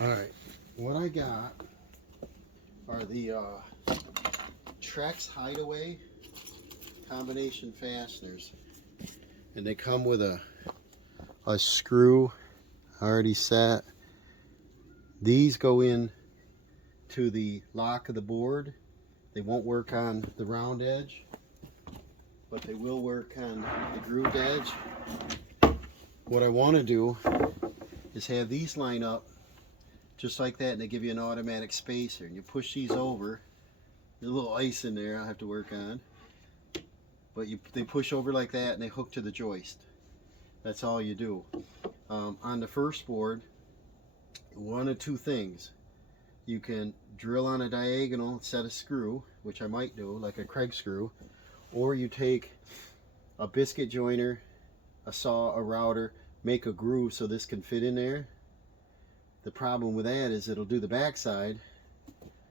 Alright, what I got are the Trex Hideaway combination fasteners, and they come with a screw already set. These go in to the lock of the board. They won't work on the round edge, but they will work on the grooved edge. What I want to do is have these line up just like that, and they give you an automatic spacer, and you push these over. There's a little ice in there I'll have to work on, but they push over like that and they hook to the joist. That's all you do. On the first board, one of two things: you can drill on a diagonal, set a screw, which I might do, like a Craig screw, or you take a biscuit joiner, a saw, a router, make a groove so this can fit in there. The problem with that is it'll do the back side,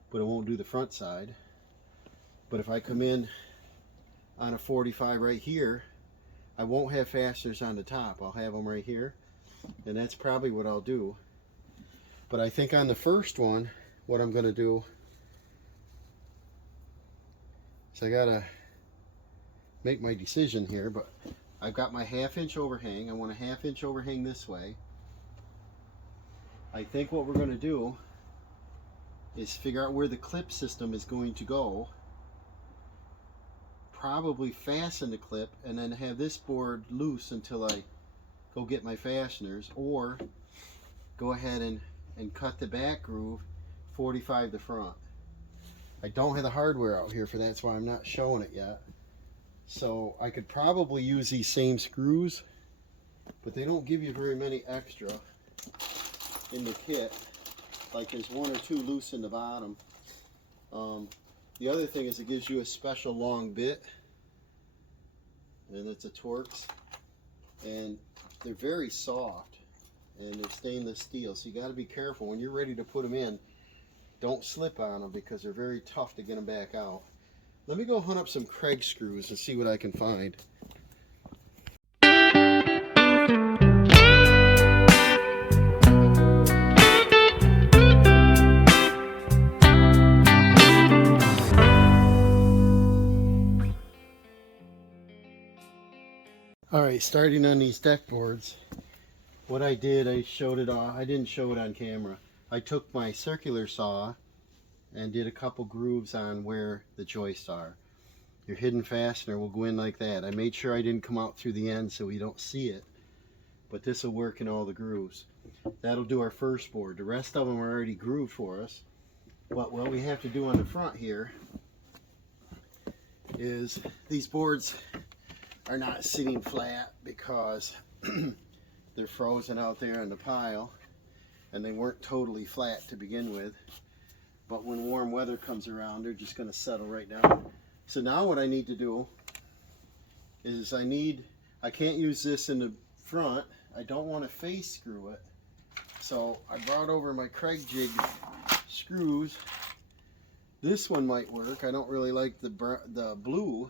but it won't do the front side. But if I come in on a 45 right here, I won't have fasteners on the top. I'll have them right here, and that's probably what I'll do. But I think on the first one, what I'm going to do is I gotta make my decision here, but I've got my 1/2 inch overhang. I want a 1/2 inch overhang this way. I think what we're going to do is figure out where the clip system is going to go, probably fasten the clip, and then have this board loose until I go get my fasteners, or go ahead and cut the back groove 45 the front. I don't have the hardware out here for that, that's why I'm not showing it yet. So I could probably use these same screws, but they don't give you very many extra in the kit. Like there's one or two loose in the bottom. The other thing is it gives you a special long bit, and it's a Torx, and they're very soft, and they're stainless steel, so you got to be careful when you're ready to put them in. Don't slip on them because they're very tough to get them back out. Let me go hunt up some Craig screws and see what I can find. Alright, starting on these deck boards, what I did, I showed it off. I didn't show it on camera. I took my circular saw and did a couple grooves on where the joists are. Your hidden fastener will go in like that. I made sure I didn't come out through the end so you don't see it, but this will work in all the grooves. That'll do our first board. The rest of them are already grooved for us. But what we have to do on the front here is these boards are not sitting flat because they're frozen out there in the pile, and they weren't totally flat to begin with. But when warm weather comes around, they're just going to settle right down. So now what I need to do is I can't use this in the front. I don't want to face screw it. So I brought over my Craig jig screws. This one might work. I don't really like the blue,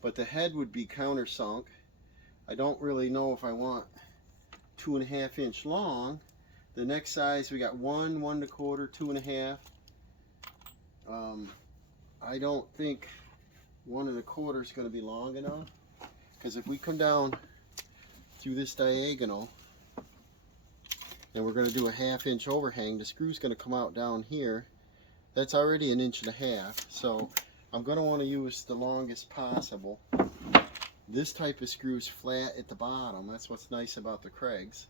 but the head would be countersunk. I don't really know if I want 2.5 inch long. The next size, we got 1, 1 1/4, 2.5. I don't think 1 1/4 is going to be long enough, because if we come down through this diagonal and we're going to do a 1/2 inch overhang, the screw's going to come out down here. That's already 1.5 inches, so I'm going to want to use the longest possible. This type of screw is flat at the bottom. That's what's nice about the Craigs.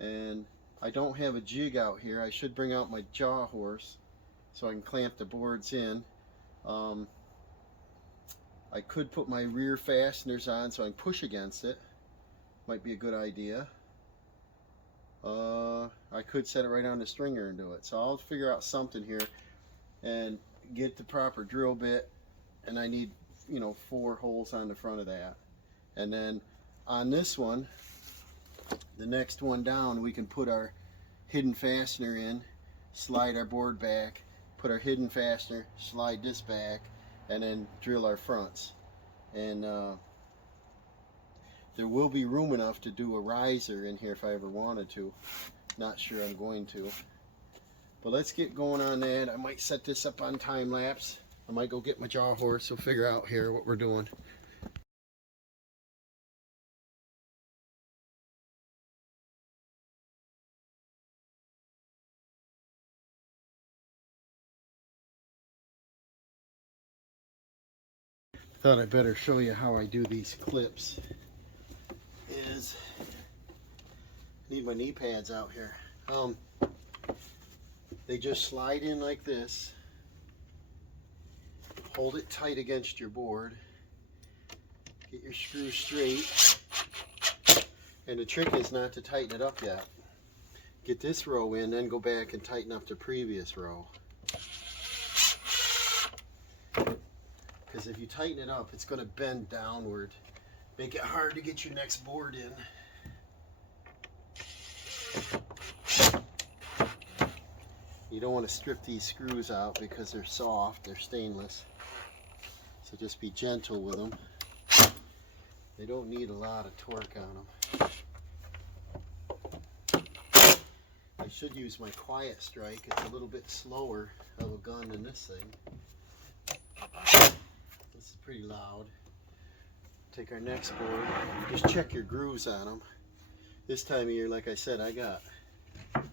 And I don't have a jig out here. I should bring out my jaw horse so I can clamp the boards in. I could put my rear fasteners on so I can push against it. Might be a good idea. I could set it right on the stringer and do it. So I'll figure out something here and get the proper drill bit, and I need, 4 holes on the front of that. And then on this one, the next one down, we can put our hidden fastener in, slide our board back, put our hidden fastener, slide this back, and then drill our fronts. And there will be room enough to do a riser in here if I ever wanted to. Not sure I'm going to. But let's get going on that. I might set this up on time lapse. I might go get my jaw horse. We'll figure out here what we're doing. Thought I better show you how I do these clips. Need my knee pads out here. They just slide in like this. Hold it tight against your board. Get your screw straight. And the trick is not to tighten it up yet. Get this row in, then go back and tighten up the previous row. Because if you tighten it up, it's going to bend downward. Make it hard to get your next board in. You don't want to strip these screws out because they're soft, they're stainless. So just be gentle with them. They don't need a lot of torque on them. I should use my quiet strike. It's a little bit slower of a gun than this thing. This is pretty loud. Take our next board. Just check your grooves on them. This time of year, like I said, I got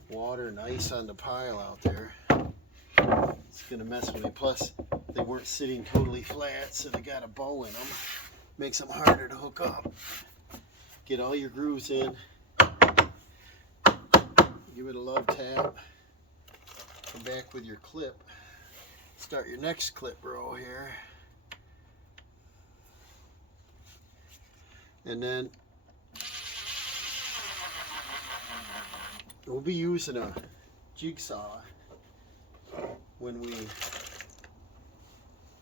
water and ice on the pile out there. It's gonna mess with me. Plus, they weren't sitting totally flat, so they got a bow in them. Makes them harder to hook up. Get all your grooves in. Give it a love tap. Come back with your clip. Start your next clip row here. And then we'll be using a jigsaw when we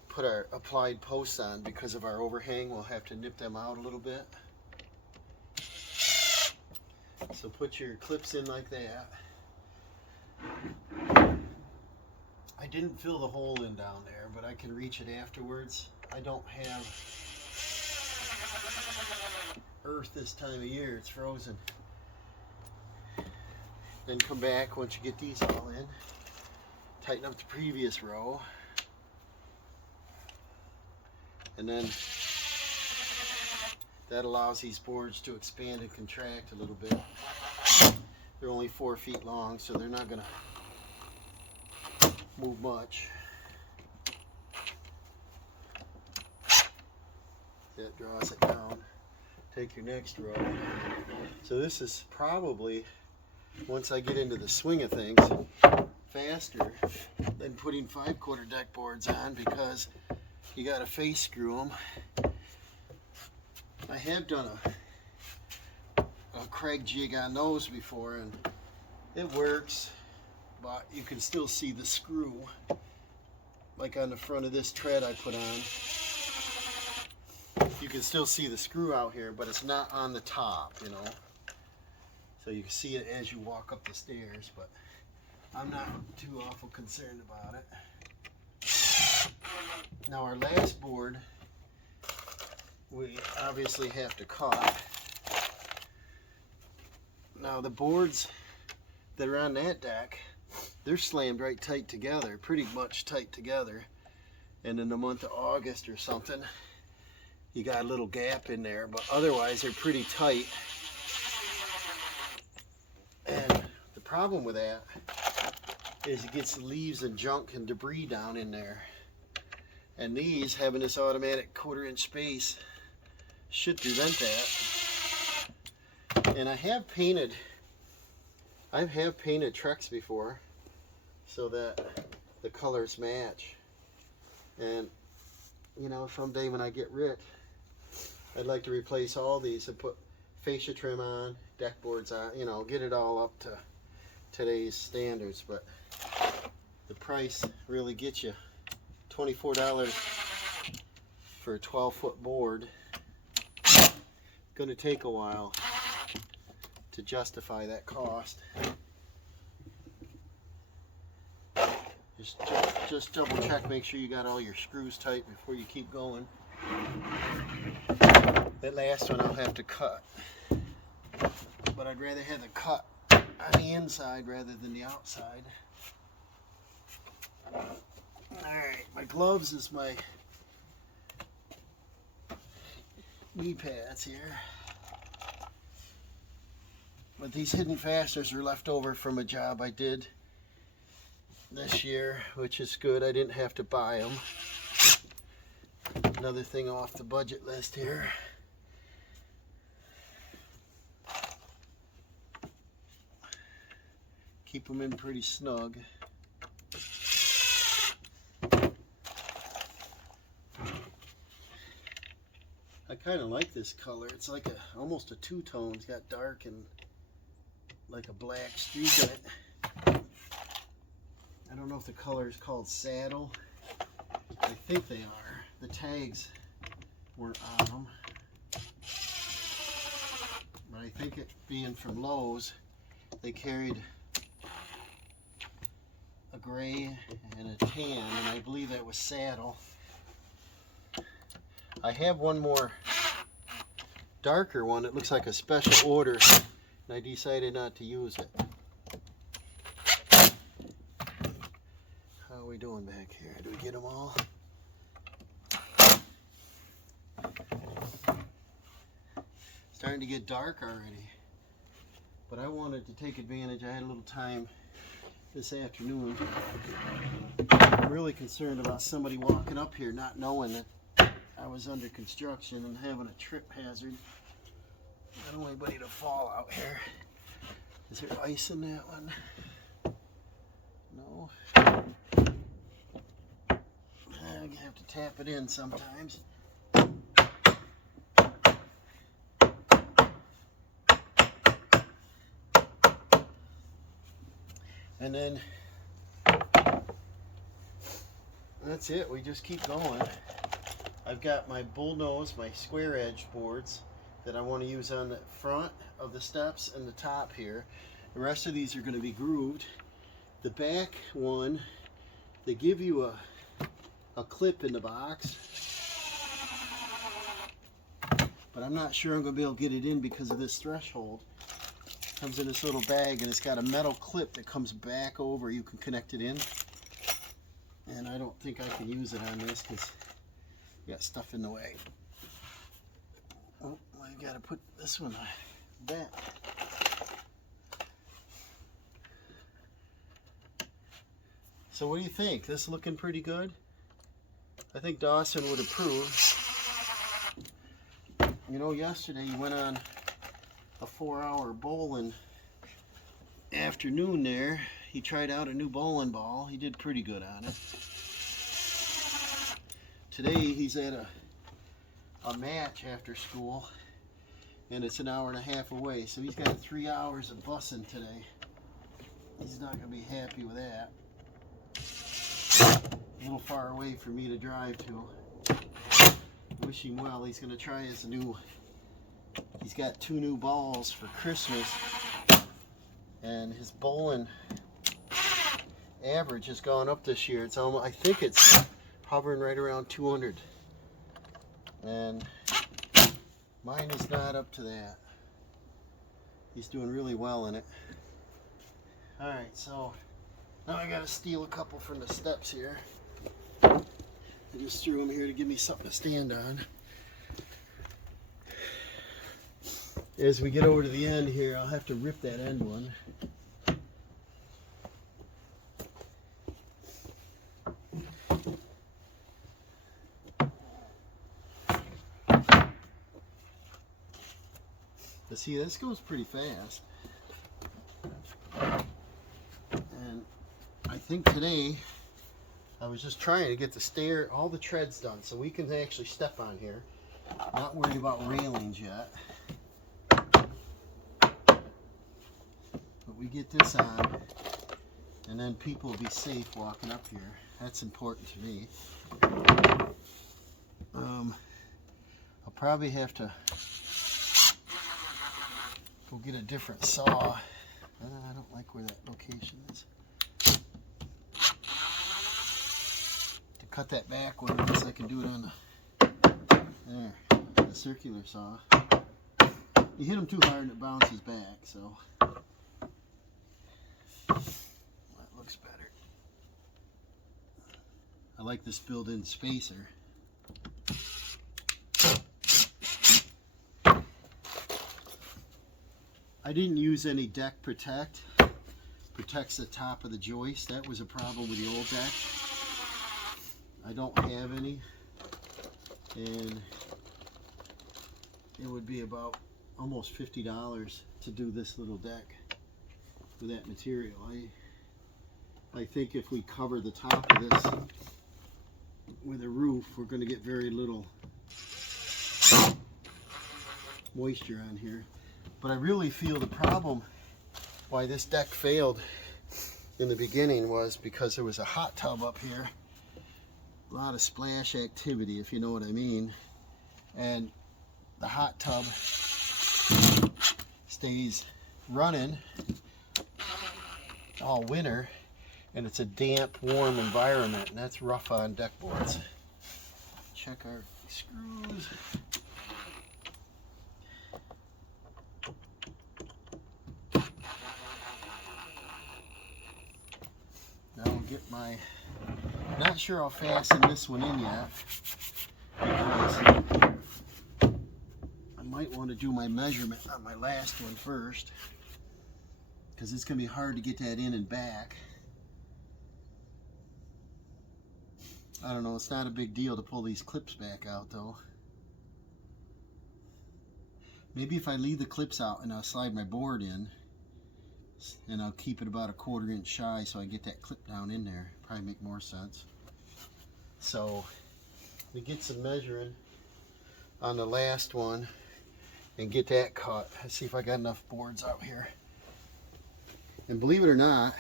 put our applied posts on. Because of our overhang, we'll have to nip them out a little bit. So put your clips in like that. I didn't fill the hole in down there, but I can reach it afterwards. I don't have earth this time of year, it's frozen. Then come back once you get these all in, tighten up the previous row, and then that allows these boards to expand and contract a little bit. They're only 4 feet long, so they're not going to move much. That draws it down. Take your next row. So this is probably, once I get into the swing of things, faster than putting 5/4 deck boards on, because you got to face screw them. I have done a Craig jig on those before, and it works, but you can still see the screw, like on the front of this tread I put on. You can still see the screw out here, but it's not on the top, you know. So you can see it as you walk up the stairs, but I'm not too awful concerned about it. Now our last board, we obviously have to cut. Now the boards that are on that deck, they're slammed right tight together, pretty much tight together. And in the month of August or something, you got a little gap in there, but otherwise they're pretty tight. And the problem with that is it gets leaves and junk and debris down in there. And these, having this automatic 1/4 inch space, should prevent that. And I have painted Trex before so that the colors match. And you know, someday when I get rich, I'd like to replace all these and put fascia trim on, deck boards on, you know, get it all up to today's standards. But the price really gets you. $24 for a 12-foot board. Going to take a while to justify that cost. Just double check, make sure you got all your screws tight before you keep going. That last one I'll have to cut, but I'd rather have the cut on the inside rather than the outside. Alright, my gloves is my knee pads here. But these hidden fasteners are left over from a job I did this year, which is good. I didn't have to buy them. Another thing off the budget list here. Keep them in pretty snug. I kind of like this color. It's like almost a two-tone. It's got dark and like a black streak in it. I don't know if the color is called saddle. I think they are. The tags weren't on them. But I think it being from Lowe's, they carried a gray and a tan, and I believe that was saddle. I have one more darker one. It looks like a special order, and I decided not to use it. How are we doing back here? Do we get them all? Starting to get dark already. But I wanted to take advantage. I had a little time this afternoon. I'm really concerned about somebody walking up here not knowing that I was under construction and having a trip hazard. I don't want anybody to fall out here. Is there ice in that one? No. I have to tap it in sometimes. And then that's it. We just keep going. I've got my bullnose, my square edge boards that I want to use on the front of the steps and the top here. The rest of these are going to be grooved. The back one, they give you a clip in the box, but I'm not sure I'm going to be able to get it in because of this threshold. It comes in this little bag and it's got a metal clip that comes back over. You can connect it in, and I don't think I can use it on this because got stuff in the way. Oh, I gotta put this one back. So what do you think? This looking pretty good? I think Dawson would approve. You know, yesterday you went on a 4-hour bowling afternoon there. He tried out a new bowling ball. He did pretty good on it. Today he's at a match after school, and it's an hour and a half away, so he's got 3 hours of bussing today. He's not going to be happy with that. A little far away for me to drive to. Wish him well. He's going to try his new, he's got 2 new balls for Christmas, and his bowling average has gone up this year. It's almost, I think it's hovering right around 200, and mine is not up to that. He's doing really well in it. Alright, so now I gotta steal a couple from the steps here. I just threw them here to give me something to stand on. As we get over to the end here, I'll have to rip that end one. But see, this goes pretty fast. And I think today I was just trying to get the all the treads done so we can actually step on here. Not worried about railings yet. But we get this on, and then people will be safe walking up here. That's important to me. I'll probably have to go get a different saw. I don't like where that location is. To cut that back one, I guess I can do it on the circular saw. You hit them too hard and it bounces back, so. like this built-in spacer. I didn't use any deck protect. Protects the top of the joist. That was a problem with the old deck. I don't have any, and it would be about almost $50 to do this little deck with that material. I think if we cover the top of this with a roof, we're going to get very little moisture on here. But I really feel the problem why this deck failed in the beginning was because there was a hot tub up here. A lot of splash activity, if you know what I mean. And the hot tub stays running all winter, and it's a damp, warm environment, and that's rough on deck boards. Check our screws. Now I'll get my, not sure I'll fasten this one in yet, because I might want to do my measurement on my last one first, because it's going to be hard to get that in and back. I don't know, it's not a big deal to pull these clips back out though. Maybe if I leave the clips out and I'll slide my board in, and I'll keep it about a 1/4 inch shy so I get that clip down in there. Probably make more sense. So we get some measuring on the last one and get that cut. Let's see if I got enough boards out here. And believe it or not,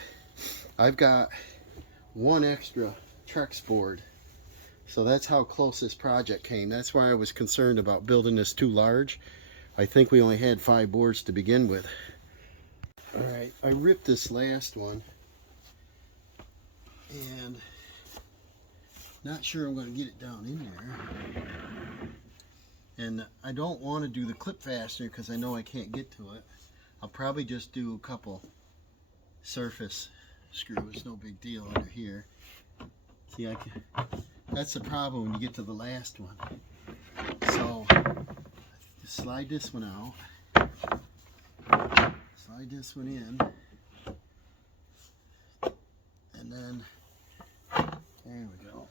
I've got one extra Trex board. So that's how close this project came. That's why I was concerned about building this too large. I think we only had 5 boards to begin with. Alright, I ripped this last one, and not sure I'm going to get it down in there. And I don't want to do the clip fastener because I know I can't get to it. I'll probably just do a couple surface screws, no big deal under here. See, that's the problem when you get to the last one. So, just slide this one out. Slide this one in, and then there we go.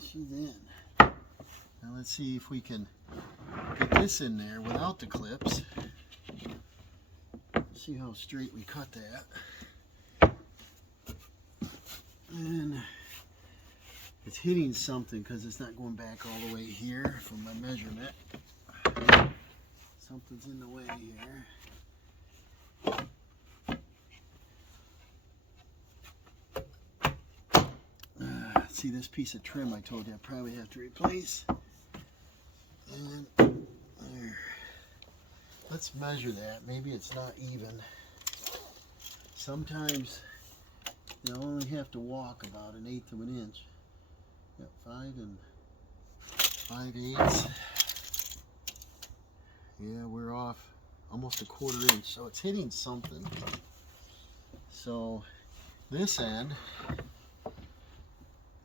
She's in. Now let's see if we can get this in there without the clips. See how straight we cut that. And it's hitting something because it's not going back all the way here from my measurement. Something's in the way here. See this piece of trim I told you I probably have to replace. And there. Let's measure that. Maybe it's not even. Sometimes you only have to walk about 1/8 of an inch. Got 5 5/8. Yeah, we're off almost a 1/4 inch, so it's hitting something. So this end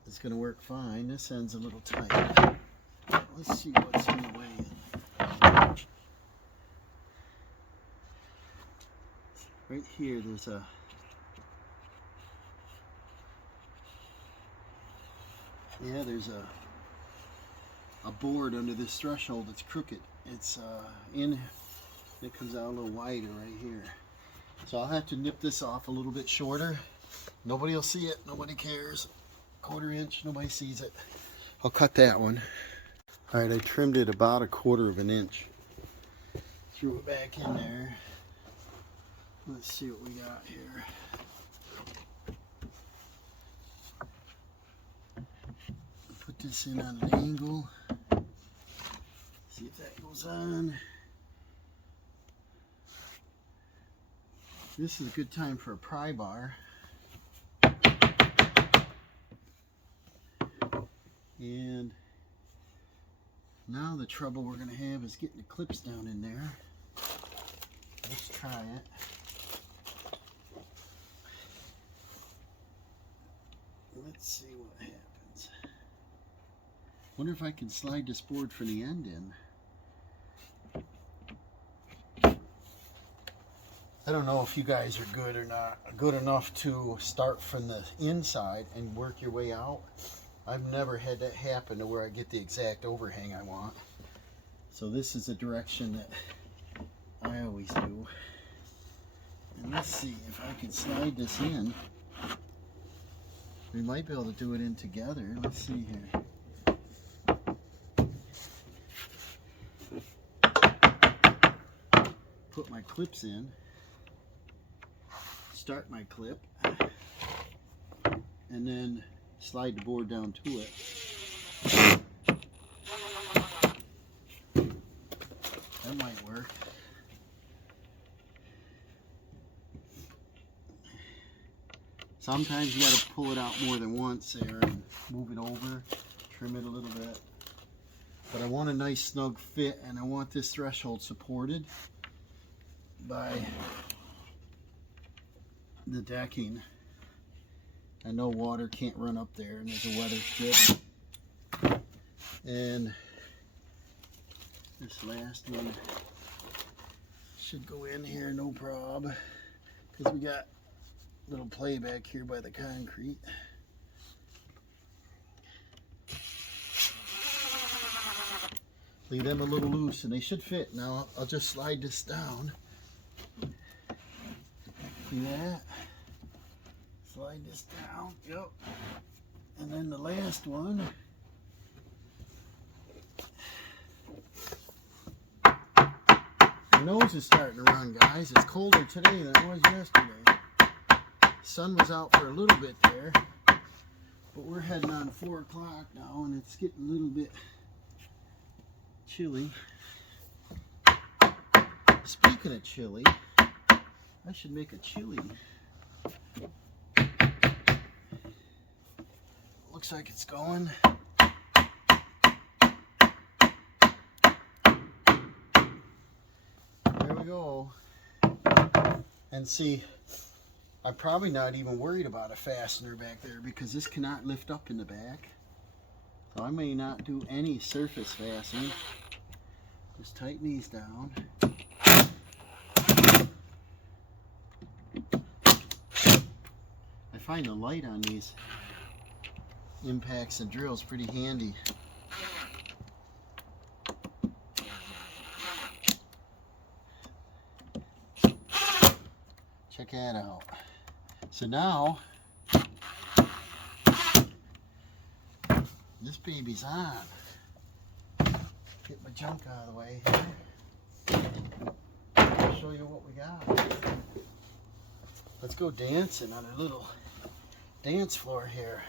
is going to work fine. This end's a little tight. Let's see what's in the way. Right here, there's a board under this threshold that's crooked. It's it comes out a little wider right here. So I'll have to nip this off a little bit shorter. Nobody will see it. Nobody cares. 1/4 inch. Nobody sees it. I'll cut that one. All right, I trimmed it about 1/4 of an inch. Threw it back in there. Let's see what we got here. Put this in on an angle. See if that goes on. This is a good time for a pry bar. And now the trouble we're going to have is getting the clips down in there. Let's try it. let's see what happens. Wonder if I can slide this board from the end in. I don't know if you guys are good or not, good enough to start from the inside and work your way out. I've never had that happen to where I get the exact overhang I want. So this is the direction that I always do. And let's see if I can slide this in. We might be able to do it in together. Let's see here. Put my clips in. Start my clip. And then slide the board down to it. That might work. Sometimes you got to pull it out more than once there and move it over, trim it a little bit. But I want a nice snug fit, and I want this threshold supported by the decking. I know water can't run up there, and there's a weather strip. And this last one should go in here, no problem, because we got little play back here by the concrete. Leave them a little loose and they should fit. Now I'll just slide this down. See that? Slide this down. Yep. And then the last one. My nose is starting to run, guys. It's colder today than it was yesterday. Sun was out for a little bit there, but we're heading on 4 o'clock now, and it's getting a little bit chilly. Speaking of chilly, I should make a chili. Looks like it's going. There we go. And see, I'm probably not even worried about a fastener back there because this cannot lift up in the back. So I may not do any surface fastening. Just tighten these down. I find the light on these impacts and drills pretty handy. Check that out. So now, this baby's on. Get my junk out of the way here. I'll show you what we got. Let's go dancing on our little dance floor here.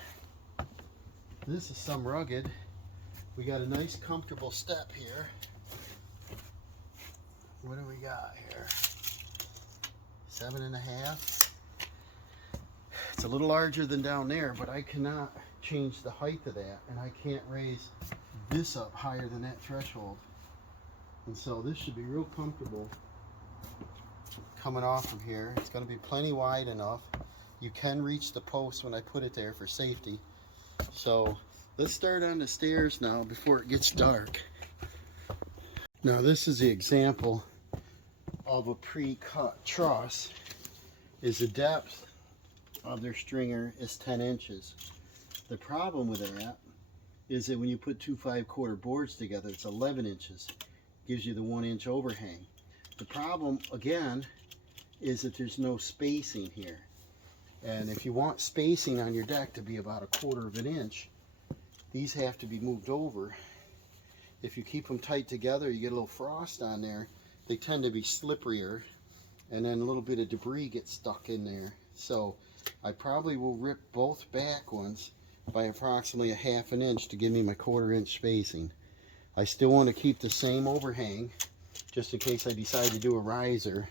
This is some rugged. We got a nice comfortable step here. What do we got here? 7.5. It's a little larger than down there, but I cannot change the height of that, and I can't raise this up higher than that threshold. And so this should be real comfortable coming off from here. It's going to be plenty wide enough. You can reach the post when I put it there for safety. So let's start on the stairs now before it gets dark. Now this is the example of a pre-cut truss. Is the depth of their stringer is 10 inches. The problem with that is that when you put 2 5/4 boards together, it's 11 inches. Gives you the 1 inch overhang. The problem again is that there's no spacing here. And if you want spacing on your deck to be about 1/4 of an inch, these have to be moved over. If you keep them tight together, you get a little frost on there. They tend to be slipperier, and then a little bit of debris gets stuck in there. So I probably will rip both back ones by approximately 1/2 inch to give me my 1/4 inch spacing. I still want to keep the same overhang just in case I decide to do a riser.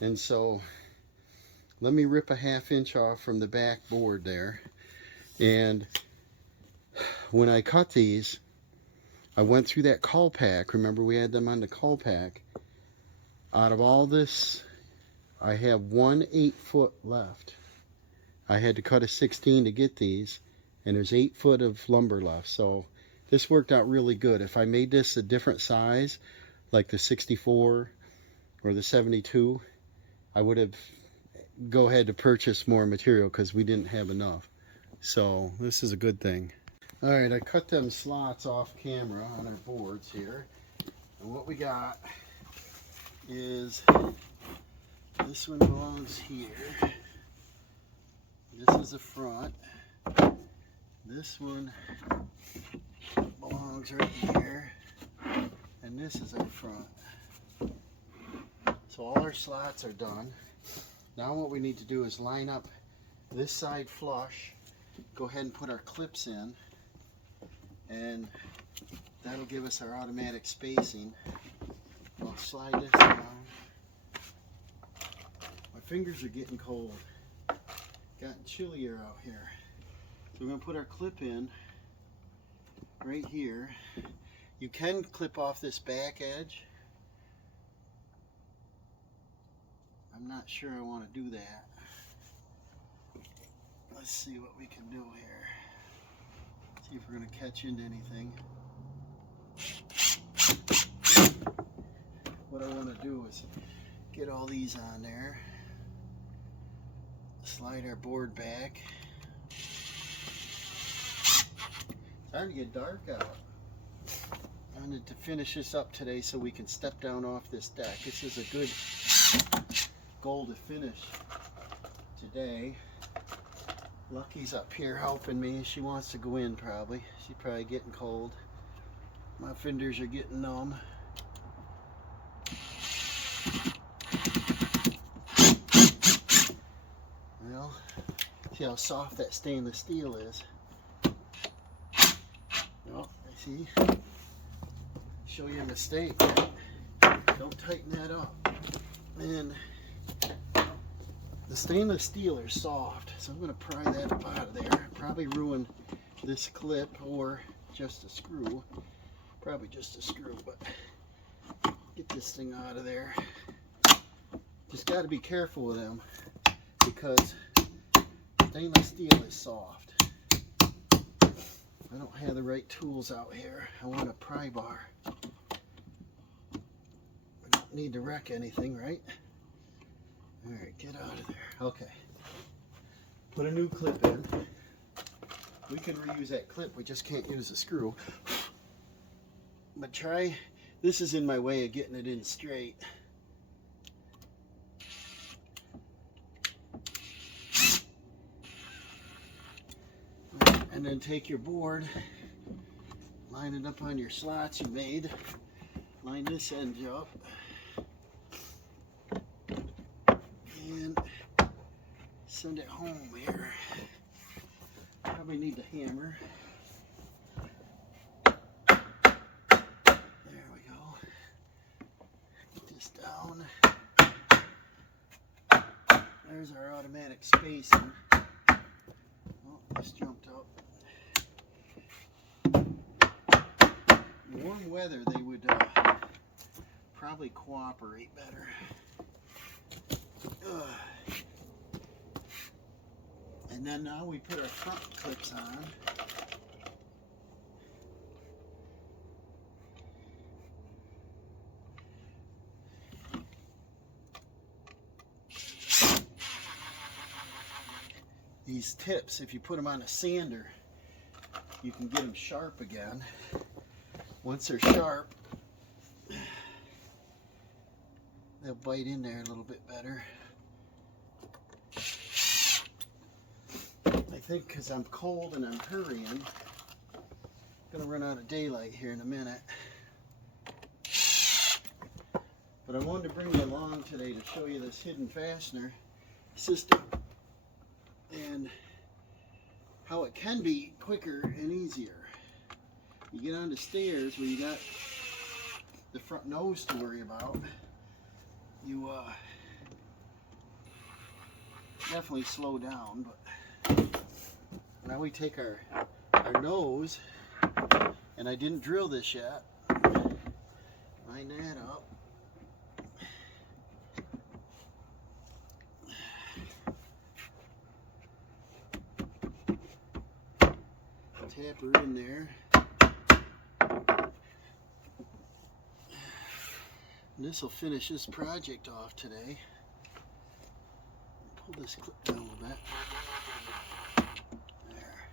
And so let me rip 1/2 inch off from the back board there. And when I cut these, I went through that cull pack. Remember, we had them on the cull pack. Out of all this, I have 1 8-foot left. I had to cut a 16 to get these, and there's 8 foot of lumber left. So this worked out really good. If I made this a different size, like the 64 or the 72, I would have go ahead to purchase more material because we didn't have enough. So this is a good thing. All right, I cut them slots off camera on our boards here. And what we got is, this one belongs here. This is the front. This one belongs right here. And this is our front. So all our slots are done. Now what we need to do is line up this side flush, go ahead and put our clips in, and that'll give us our automatic spacing. I'll slide this down. My fingers are getting cold. Gotten chillier out here. So we're going to put our clip in right here. You can clip off this back edge. I'm not sure I want to do that. Let's see what we can do here. See if we're going to catch into anything. What I want to do is get all these on there. Slide our board back. It's starting to get dark out. I wanted to finish this up today so we can step down off this deck. This is a good goal to finish today. Lucky's up here helping me. She wants to go in probably. She's probably getting cold. My fingers are getting numb. Well, see how soft that stainless steel is. Well, I see. Show you a mistake. Don't tighten that up. And the stainless steel is soft, so I'm going to pry that up out of there. Probably ruin this clip or just a screw. Probably just a screw, but get this thing out of there. Just got to be careful with them because stainless steel is soft. I don't have the right tools out here. I want a pry bar. We don't need to wreck anything, right? Alright, get out of there. Okay. Put a new clip in. We can reuse that clip, we just can't use the screw. But try, this is in my way of getting it in straight. And then take your board, line it up on your slots you made, line this end up, and send it home here. Probably need the hammer. There we go. Get this down. There's our automatic spacing. Oh, this jumped up. In warm weather, they would probably cooperate better. And then now we put our front clips on. These tips, if you put them on a sander, you can get them sharp again. Once they're sharp, they'll bite in there a little bit better. I think because I'm cold and I'm hurrying, I'm gonna run out of daylight here in a minute. But I wanted to bring you along today to show you this hidden fastener system and how it can be quicker and easier. You get on the stairs where you got the front nose to worry about, you definitely slow down. But now we take our nose, and I didn't drill this yet. Line that up. tap her in there. And this will finish this project off today. Pull this clip down a little bit. There.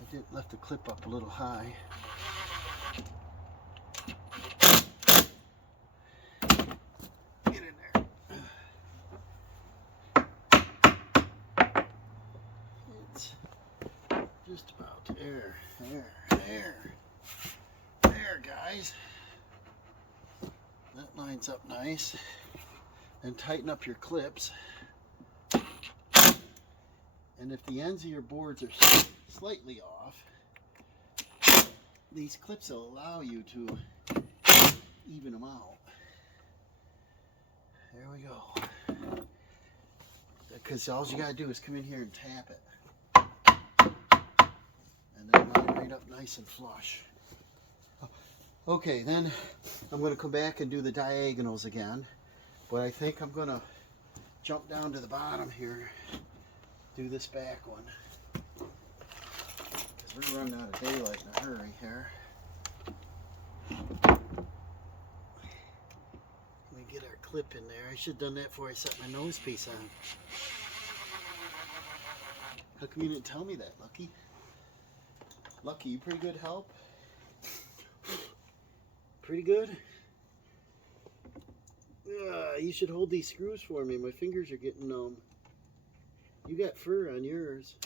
I left the clip up a little high. Get in there. It's just about there. There, guys. That lines up nice. And tighten up your clips. And if the ends of your boards are slightly off, these clips will allow you to even them out. There we go. Because all you gotta do is come in here and tap it. And then line right up nice and flush. Okay, then I'm going to come back and do the diagonals again. But I think I'm going to jump down to the bottom here, do this back one. Because we're running out of daylight in a hurry here. Let me get our clip in there. I should have done that before I set my nose piece on. How come you didn't tell me that, Lucky? Lucky, you pretty good help? Pretty good? You should hold these screws for me. My fingers are getting numb. You got fur on yours.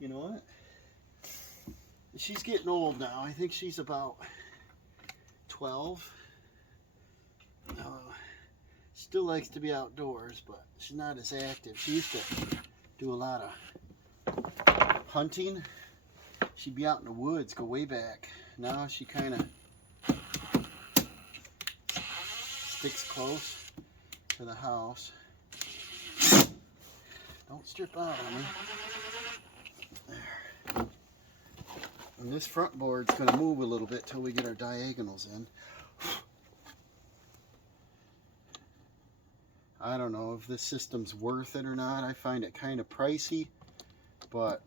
You know what? She's getting old now. I think she's about 12. Still likes to be outdoors, but she's not as active. She used to do a lot of hunting. She'd be out in the woods, go way back. Now she kind of sticks close to the house. Don't strip out on me. There. And this front board's going to move a little bit till we get our diagonals in. I don't know if this system's worth it or not. I find it kind of pricey, but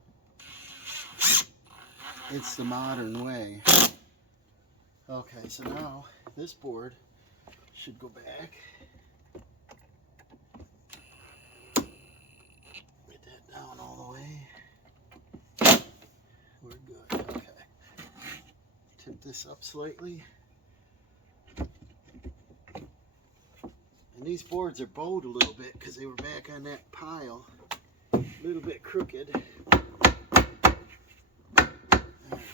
it's the modern way. Okay, so now this board should go back. Get that down all the way. We're good. Okay. Tip this up slightly. And these boards are bowed a little bit because they were back on that pile. A little bit crooked.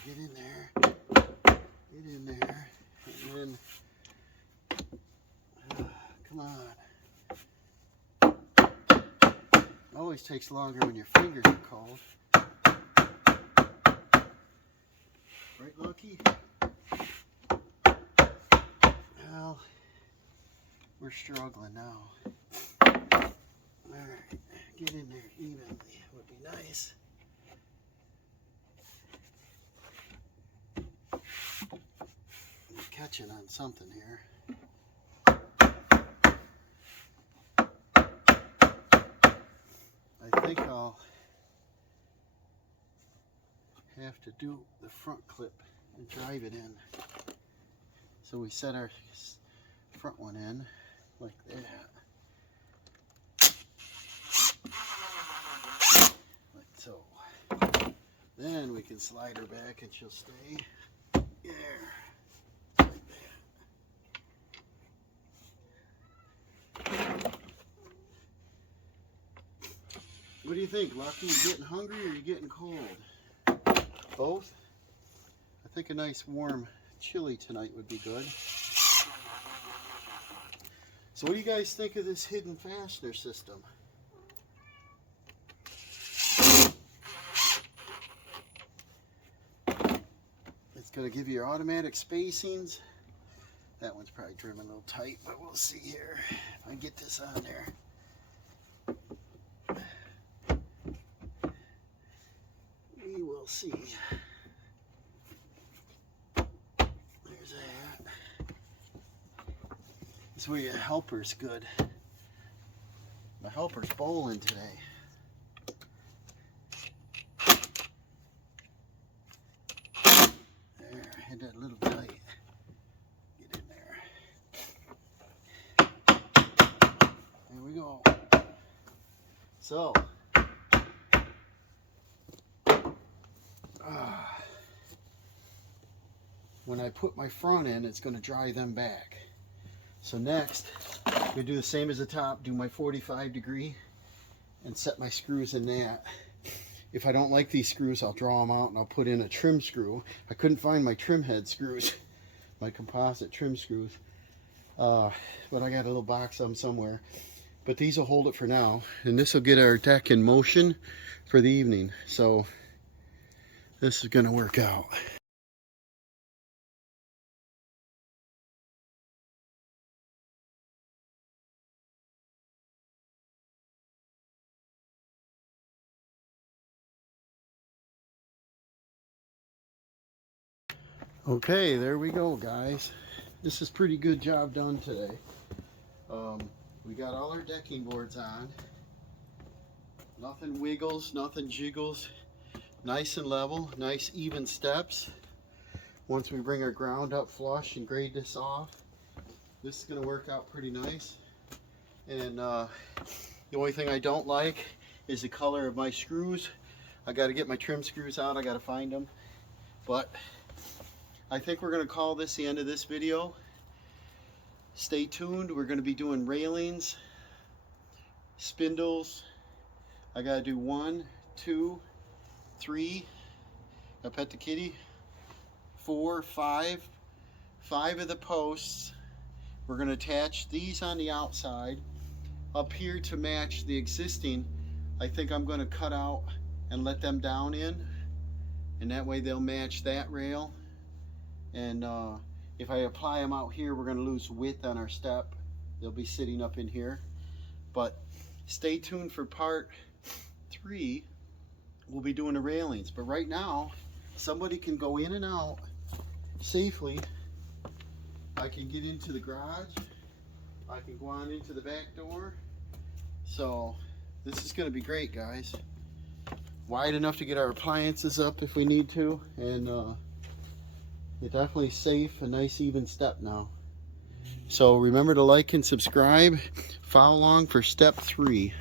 Get in there. Get in there. And then, come on. Always takes longer when your fingers are cold. Right, Lucky? Well, we're struggling now. Alright, get in there evenly. Would be nice. I'm catching on something here. I think I'll have to do the front clip and drive it in. So we set our front one in like that. Like so. Then we can slide her back and she'll stay there. Like that. What do you think, Lucky? You getting hungry or you getting cold? Both? I think a nice warm chili tonight would be good. So what do you guys think of this hidden fastener system? It's going to give you your automatic spacings. That one's probably trimmed a little tight, but we'll see here if I get this on there. We will see. There's that. This is where your helper's good. My helper's bowling today. had that little tight. Get in there. There we go. So, when I put my front in, it's going to dry them back. So next, I'm going to do the same as the top, do my 45 degree and set my screws in that. If I don't like these screws, I'll draw them out and I'll put in a trim screw. I couldn't find my trim head screws, my composite trim screws, but I got a little box of them somewhere. But these will hold it for now, and this will get our deck in motion for the evening. So this is going to work out. Okay, there we go, guys. This is pretty good job done today. We got all our decking boards on. Nothing wiggles, nothing jiggles. Nice and level, nice even steps. Once we bring our ground up flush and grade this off, this is going to work out pretty nice. And the only thing I don't like is the color of my screws. I got to get my trim screws out. I got to find them. But I think we're going to call this the end of this video. Stay tuned. We're going to be doing railings, spindles. I got to do 1, 2, 3. I pet the kitty. 4, 5. 5 of the posts. We're going to attach these on the outside. Up here to match the existing, I think I'm going to cut out and let them down in. And that way they'll match that rail. And if I apply them out here, we're going to lose width on our step. They'll be sitting up in here. But stay tuned for part 3. We'll be doing the railings. But right now, somebody can go in and out safely. I can get into the garage. I can go on into the back door. So this is going to be great, guys. Wide enough to get our appliances up if we need to. And it's definitely safe, a nice even step now. So remember to like and subscribe. Follow along for step 3.